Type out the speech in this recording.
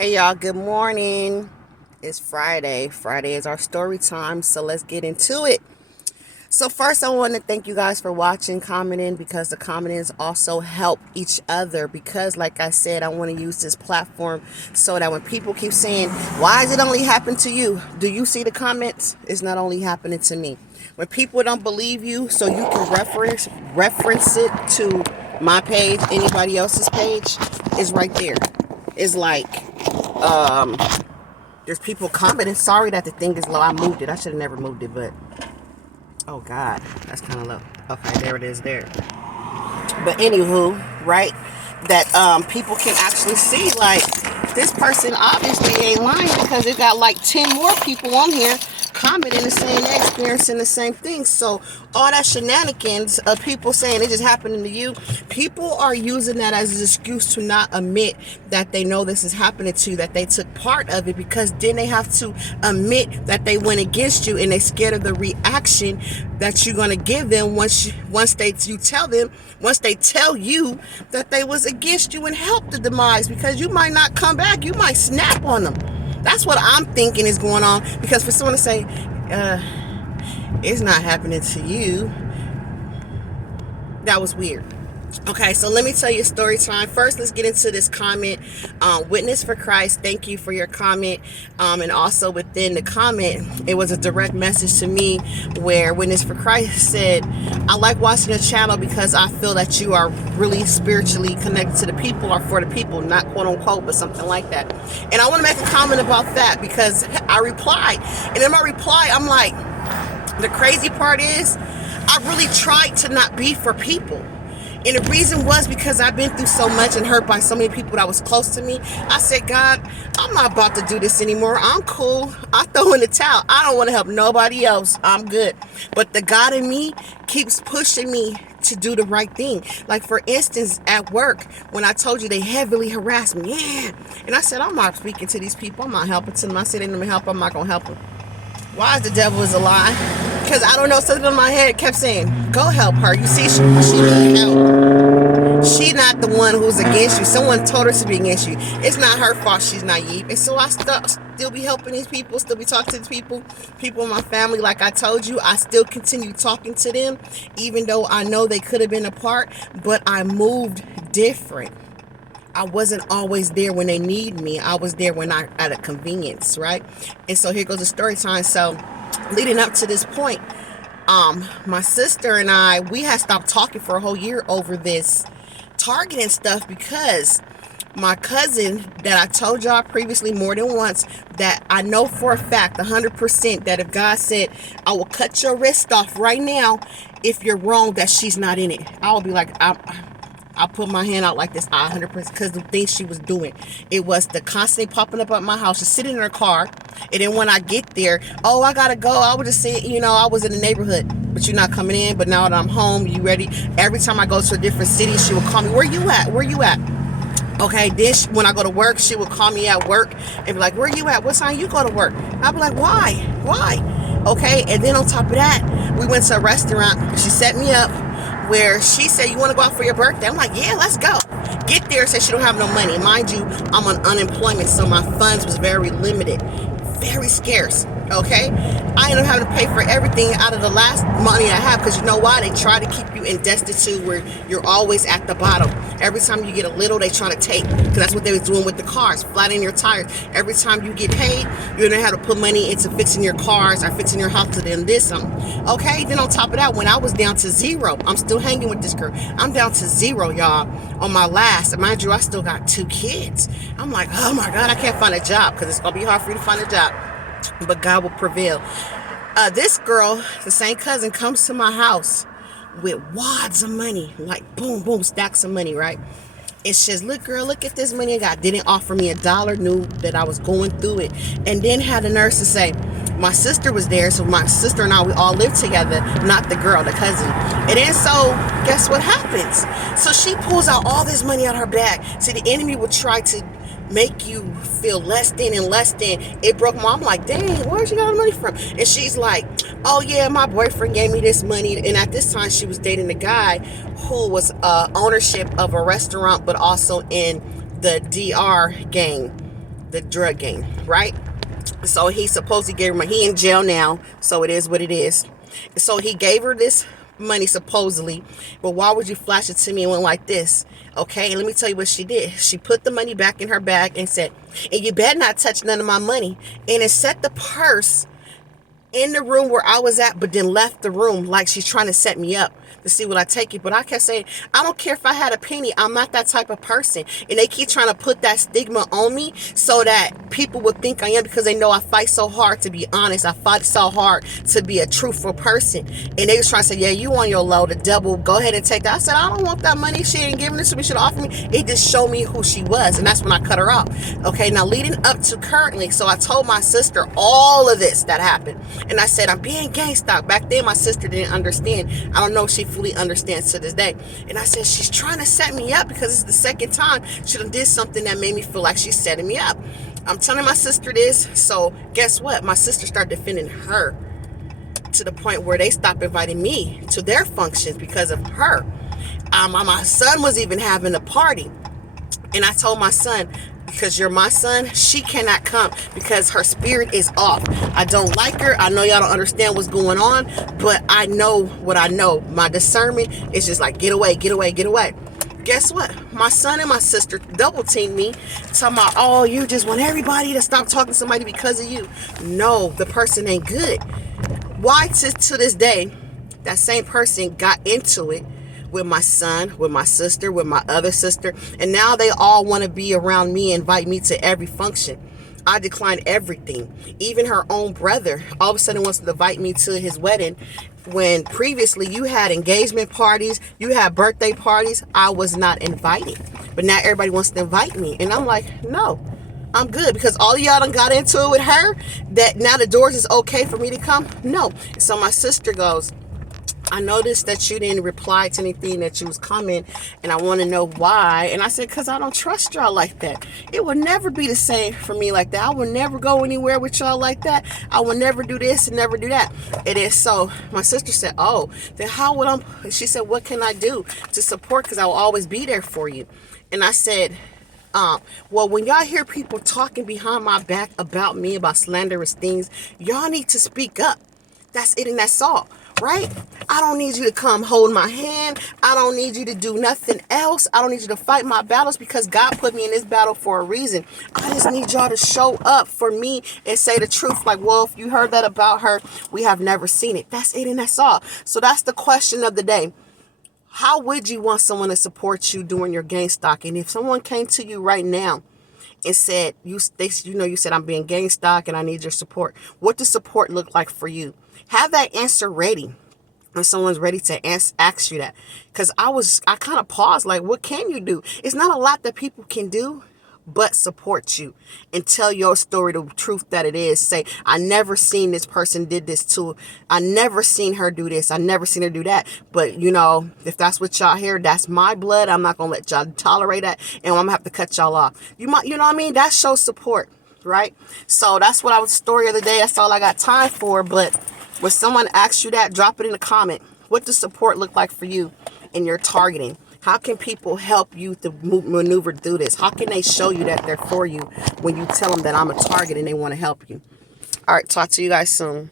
Hey y'all, good morning. It's Friday. Friday is our story time, so let's get into it. So first I want to thank you guys for watching, commenting, because the commentings also help each other, because like I said, I want to use this platform so that when people keep saying, why is it only happen to you? Do you see the comments? It's not only happening to me. When people don't believe you, so you can reference it to my page, anybody else's page, is right there. It's like there's people commenting. Sorry that the thing is low. I moved it. I should have never moved it, but oh God, that's kind of low. Okay, there it is there. But anywho, right? That people can actually see, like, this person obviously ain't lying, because it got like 10 more people on here commenting and saying they're experiencing the same thing. So all that shenanigans of people saying it just happening to you, people are using that as an excuse to not admit that they know this is happening to you, that they took part of it, because then they have to admit that they went against you, and they're scared of the reaction that you're going to give them once they tell you that they was against you and help the demise, because you might not come back. You might snap on them. That's what I'm thinking is going on, because for someone to say, it's not happening to you, that was weird. Okay, so let me tell you a story time. First, let's get into this comment. Witness for Christ, thank you for your comment. And also within the comment, it was a direct message to me where Witness for Christ said, I like watching your channel because I feel that you are really spiritually connected to the people, or for the people, not quote unquote, but something like that. And I want to make a comment about that, because I replied. And in my reply, I'm like, the crazy part is, I really tried to not be for people. And the reason was because I've been through so much and hurt by so many people that was close to me. I said, God, I'm not about to do this anymore. I'm cool. I throw in the towel. I don't want to help nobody else. I'm good. But the God in me keeps pushing me to do the right thing. Like, for instance, at work, when I told you they heavily harassed me, and I said, I'm not speaking to these people. I'm not helping to them. I said, they need help. I'm not going to help them. Why is the devil is a lie? Because I don't know, something in my head kept saying, go help her. You see, she needs help. She's not the one who's against you. Someone told her to be against you. It's not her fault she's naive. And so I still be helping these people, still be talking to these people in my family. Like I told you, I still continue talking to them, even though I know they could have been apart, but I moved different. I wasn't always there when they need me. I was there when I at a convenience, right? And so here goes the story time. So leading up to this point, my sister and I, we had stopped talking for a whole year over this targeting stuff, because my cousin that I told y'all previously more than once, that I know for a fact 100% that if God said, I will cut your wrist off right now if you're wrong, that she's not in it. I will be like, I put my hand out like this, 100%, because the things she was doing, it was the constantly popping up at my house, just sitting in her car, and then when I get there, oh, I gotta go, I would just say, I was in the neighborhood, but you're not coming in, but now that I'm home, you ready? Every time I go to a different city, she would call me, where you at? Okay, then when I go to work, she would call me at work and be like, where you at? What time you go to work? I'd be like, why? Okay, and then on top of that, we went to a restaurant. She set me up where she said, you want to go out for your birthday? I'm like, yeah, let's go. Get there, said she don't have no money. Mind you, I'm on unemployment, so my funds was very limited, very scarce. Okay, I ended up having to pay for everything out of the last money I have, because you know why? They try to keep you in destitute, where you're always at the bottom. Every time you get a little, they try to take, because that's what they was doing with the cars, flattening your tires. Every time you get paid, you're gonna have to put money into fixing your cars or fixing your house, to then this something. Okay, then on top of that, when I was down to zero, I'm still hanging with this girl. I'm down to zero, y'all, on my last. Mind you, I still got 2 kids. I'm like, oh my God, I can't find a job, because it's gonna be hard for you to find a job. But God will prevail. This girl, the same cousin, comes to my house with wads of money, like boom, boom, stacks of money, right? And she says, look, girl, look at this money I got. Didn't offer me $1, knew that I was going through it. And then had the nurse to say, my sister was there, so my sister and I, we all lived together, not the girl, the cousin. And then so, guess what happens? So she pulls out all this money out of her bag. See, the enemy would try to make you feel less than and less than. It broke my, I'm like, dang, where'd she got the money from? And she's like, oh yeah, my boyfriend gave me this money. And at this time she was dating a guy who was ownership of a restaurant, but also in the DR gang. the drug game, right? So he supposedly gave her money. He in jail now, so it is what it is. So he gave her this money supposedly, but why would you flash it to me and went like this? Okay, and let me tell you what she did. She put the money back in her bag and said, and you better not touch none of my money. And it set the purse in the room where I was at, but then left the room like she's trying to set me up to see what I take it. But I kept saying, I don't care if I had a penny. I'm not that type of person. And they keep trying to put that stigma on me so that people would think I am, because they know I fight so hard to be honest. I fight so hard to be a truthful person. And they was trying to say, yeah, you on your low, the devil, go ahead and take that. I said, I don't want that money. She ain't giving it to me. She offered me. It just showed me who she was. And that's when I cut her off. Okay, now leading up to currently, so I told my sister all of this that happened. And I said, I'm being gangsta. Back then, my sister didn't understand. I don't know if she fully understands to this day. And I said, she's trying to set me up because it's the second time she done did something that made me feel like she's setting me up. I'm telling my sister this. So guess what? My sister started defending her to the point where they stopped inviting me to their functions because of her. My son was even having a party. And I told my son, because you're my son, she cannot come because her spirit is off. I don't like her. I know y'all don't understand what's going on, but I know what I know. My discernment is just like, get away, get away, get away. Guess what? My son and my sister double teamed me, talking about, oh, you just want everybody to stop talking to somebody because of you. No, the person ain't good. Why to this day, that same person got into it with my son, with my sister, with my other sister, and now they all want to be around me, invite me to every function. I declined everything. Even her own brother all of a sudden wants to invite me to his wedding, when previously you had engagement parties, you had birthday parties. I was not invited, but now everybody wants to invite me, and I'm like, no, I'm good, because all of y'all done got into it with her, that now the doors is okay for me to come. No. So my sister goes, I noticed that you didn't reply to anything that you was coming, and I want to know why. And I said, because I don't trust y'all like that. It will never be the same for me like that. I will never go anywhere with y'all like that. I will never do this and never do that. It is so. My sister said, oh, then how would she said, what can I do to support? Because I will always be there for you. And I said, well, when y'all hear people talking behind my back about me, about slanderous things, y'all need to speak up. That's it, and that's all. Right? I don't need you to come hold my hand. I don't need you to do nothing else. I don't need you to fight my battles, because God put me in this battle for a reason. I just need y'all to show up for me and say the truth. Like, well, if you heard that about her, we have never seen it. That's it, and that's all. So that's the question of the day. How would you want someone to support you during your gang stalking? If someone came to you right now and said, you said, I'm being gang stalked and I need your support, what does support look like for you? Have that answer ready when someone's ready to ask you that. Because I kind of paused, like, what can you do? It's not a lot that people can do but support you and tell your story, the truth that it is. Say, I never seen this person did this too. I never seen her do this. I never seen her do that. But, if that's what y'all hear, that's my blood. I'm not going to let y'all tolerate that. And I'm going to have to cut y'all off. You know what I mean? That shows support, right? So that's what story of the day. That's all I got time for. But when someone asks you that, drop it in a comment. What does support look like for you in your targeting? How can people help you to maneuver through this? How can they show you that they're for you when you tell them that I'm a target and they want to help you? All right, talk to you guys soon.